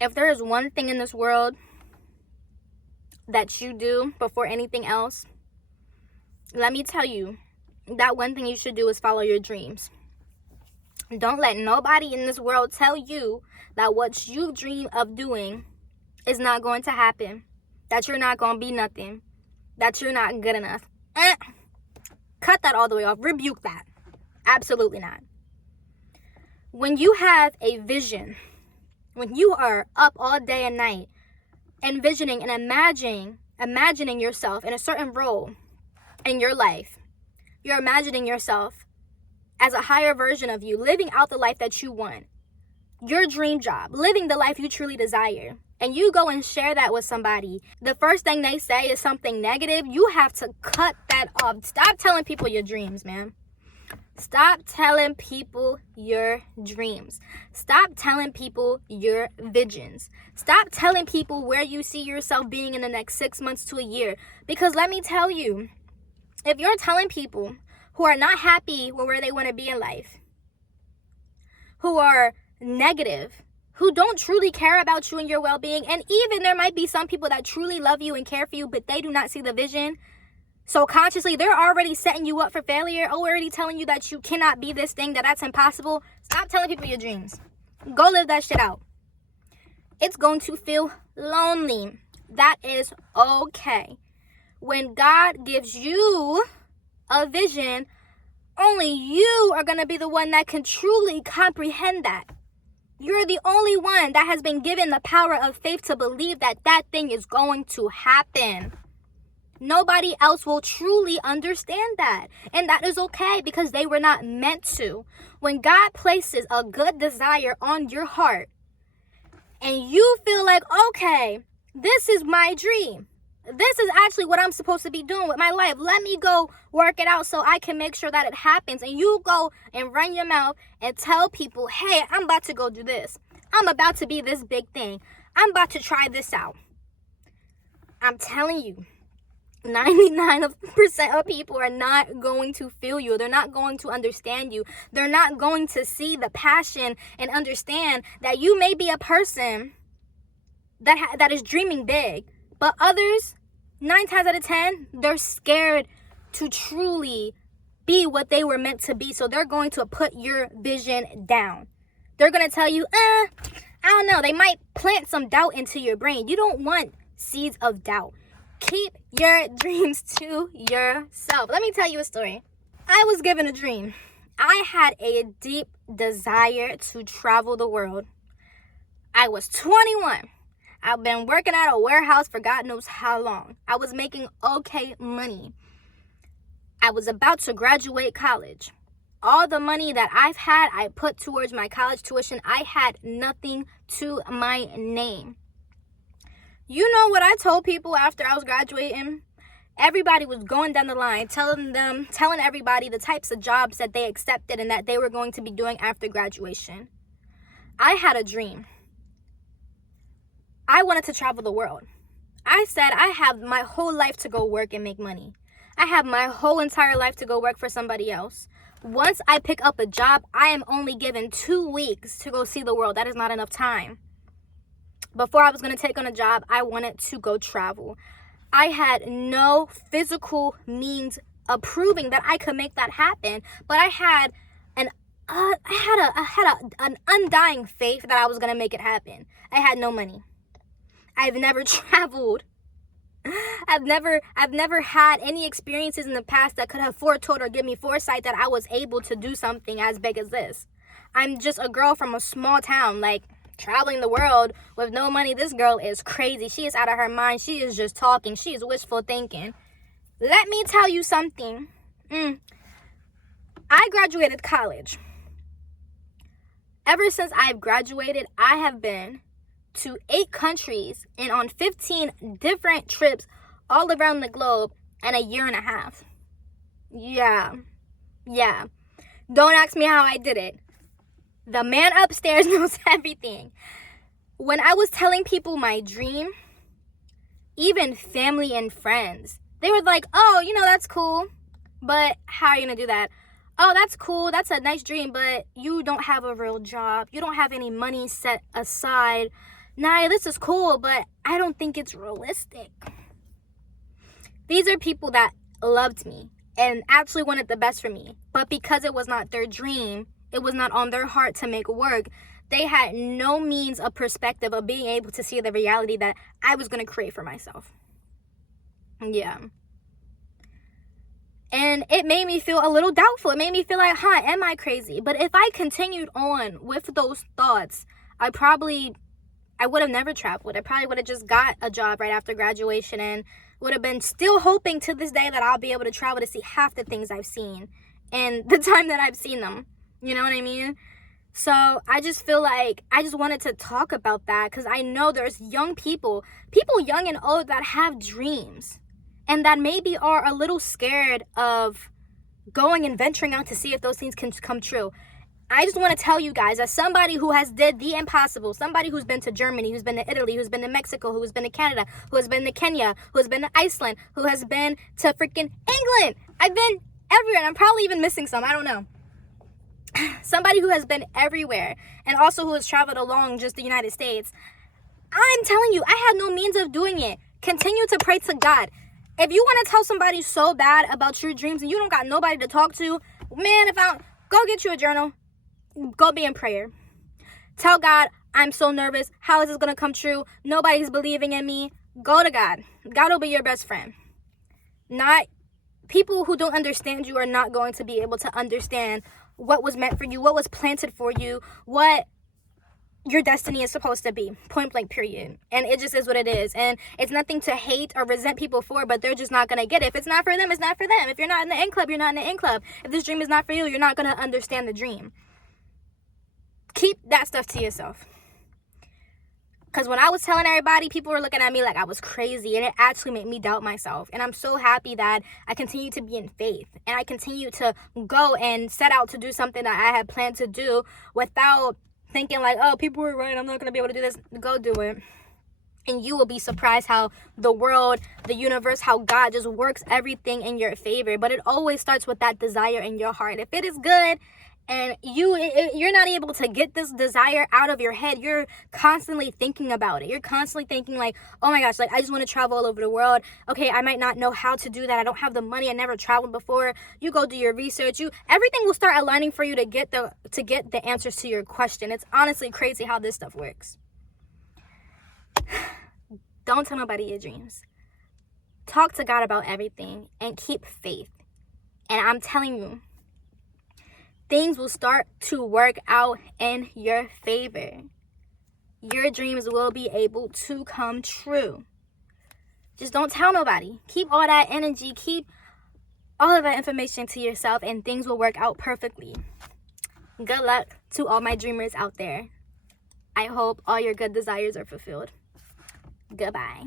If there is one thing in this world that you do before anything else, let me tell you, that one thing you should do is follow your dreams. Don't let nobody in this world tell you that what you dream of doing is not going to happen, that you're not going to be nothing, that you're not good enough. Cut that all the way off. Rebuke that. Absolutely not. When you have a vision, when you are up all day and night envisioning and imagining yourself in a certain role in your life, you're imagining yourself as a higher version of you, living out the life that you want, your dream job, living the life you truly desire, and you go and share that with somebody, the first thing they say is something negative, you have to cut that off. Stop telling people your dreams, man. Stop telling people your dreams. Stop telling people your visions. Stop telling people where you see yourself being in the next 6 months to a year. Because let me tell you, if you're telling people who are not happy with where they want to be in life, who are negative, who don't truly care about you and your well-being, and even there might be some people that truly love you and care for you, but they do not see the vision. So consciously, they're already setting you up for failure, already telling you that you cannot be this thing, that's impossible. Stop telling people your dreams. Go live that shit out. It's going to feel lonely. That is okay. When God gives you a vision, only you are going to be the one that can truly comprehend that. You're the only one that has been given the power of faith to believe that that thing is going to happen. Nobody else will truly understand that. And that is okay because they were not meant to. When God places a good desire on your heart and you feel like, okay, this is my dream. This is actually what I'm supposed to be doing with my life. Let me go work it out so I can make sure that it happens. And you go and run your mouth and tell people, hey, I'm about to go do this. I'm about to be this big thing. I'm about to try this out. I'm telling you, 99% of people are not going to feel you. They're not going to understand you. They're not going to see the passion and understand that you may be a person that is dreaming big. But others, 9 times out of 10, they're scared to truly be what they were meant to be. So they're going to put your vision down. They're going to tell you, I don't know. They might plant some doubt into your brain. You don't want seeds of doubt. Keep your dreams to yourself. Let me tell you a story. I was given a dream. I had a deep desire to travel the world. I was 21. I've been working at a warehouse for God knows how long. I was making okay money. I was about to graduate college. All the money that I've had, I put towards my college tuition. I had nothing to my name. You know what I told people after I was graduating? Everybody was going down the line, telling everybody the types of jobs that they accepted and that they were going to be doing after graduation. I had a dream. I wanted to travel the world. I said I have my whole life to go work and make money. I have my whole entire life to go work for somebody else. Once I pick up a job, I am only given 2 weeks to go see the world. That is not enough time. Before I was going to take on a job, I wanted to go travel. I had no physical means of proving that I could make that happen, but I had an undying faith that I was going to make it happen. I had no money. I've never traveled. I've never had any experiences in the past that could have foretold or give me foresight that I was able to do something as big as this. I'm just a girl from a small town, traveling the world with no money. This girl is crazy. She is out of her mind. She is just talking. She is wishful thinking. Let me tell you something. I graduated college. Ever since I've graduated, I have been to 8 countries and on 15 different trips all around the globe in a year and a half. Yeah. Don't ask me how I did it. The man upstairs knows everything. When I was telling people my dream, even family and friends, they were like, oh, that's cool, but how are you going to do that? Oh, that's cool. That's a nice dream, but you don't have a real job. You don't have any money set aside. Nah, this is cool, but I don't think it's realistic. These are people that loved me and actually wanted the best for me. But because it was not their dream, it was not on their heart to make work, they had no means of perspective of being able to see the reality that I was going to create for myself. Yeah. And it made me feel a little doubtful. It made me feel like, am I crazy? But if I continued on with those thoughts, I would have never traveled. I probably would have just got a job right after graduation and would have been still hoping to this day that I'll be able to travel to see half the things I've seen and the time that I've seen them. You know what I mean? So I just feel like I just wanted to talk about that because I know there's young people young and old that have dreams and that maybe are a little scared of going and venturing out to see if those things can come true. I just want to tell you guys, as somebody who has did the impossible, somebody who's been to Germany, who's been to Italy, who's been to Mexico, who's been to Canada, who has been to Kenya, who has been to Iceland, who has been to freaking England. I've been everywhere, and I'm probably even missing some. I don't know. Somebody who has been everywhere and also who has traveled along just the United States. I'm telling you, I had no means of doing it. Continue to pray to God. If you want to tell somebody so bad about your dreams and you don't got nobody to talk to, man, go get you a journal. Go be in prayer. Tell God, I'm so nervous. How is this going to come true? Nobody's believing in me. Go to God. God will be your best friend. Not people who don't understand you are not going to be able to understand what was meant for you, what was planted for you, what your destiny is supposed to be. Point blank, period. And it just is what it is. And it's nothing to hate or resent people for, but they're just not going to get it. If it's not for them, it's not for them. If you're not in the in club, you're not in the in club. If this dream is not for you, you're not going to understand the dream. Keep that stuff to yourself. Because when I was telling everybody, people were looking at me like I was crazy, and it actually made me doubt myself. And I'm so happy that I continue to be in faith, and I continue to go and set out to do something that I had planned to do without thinking like, oh, people were right, I'm not going to be able to do this. Go do it. And you will be surprised how the world, the universe, how God just works everything in your favor. But it always starts with that desire in your heart. If it is good, and you're not able to get this desire out of your head, you're constantly thinking about it. You're constantly thinking like, oh my gosh, like I just want to travel all over the world. Okay, I might not know how to do that. I don't have the money. I never traveled before. You go do your research. Everything will start aligning for you to get the answers to your question. It's honestly crazy how this stuff works. Don't tell nobody your dreams. Talk to God about everything and keep faith. And I'm telling you, things will start to work out in your favor. Your dreams will be able to come true. Just don't tell nobody. Keep all that energy, keep all of that information to yourself, and things will work out perfectly. Good luck to all my dreamers out there. I hope all your good desires are fulfilled. Goodbye.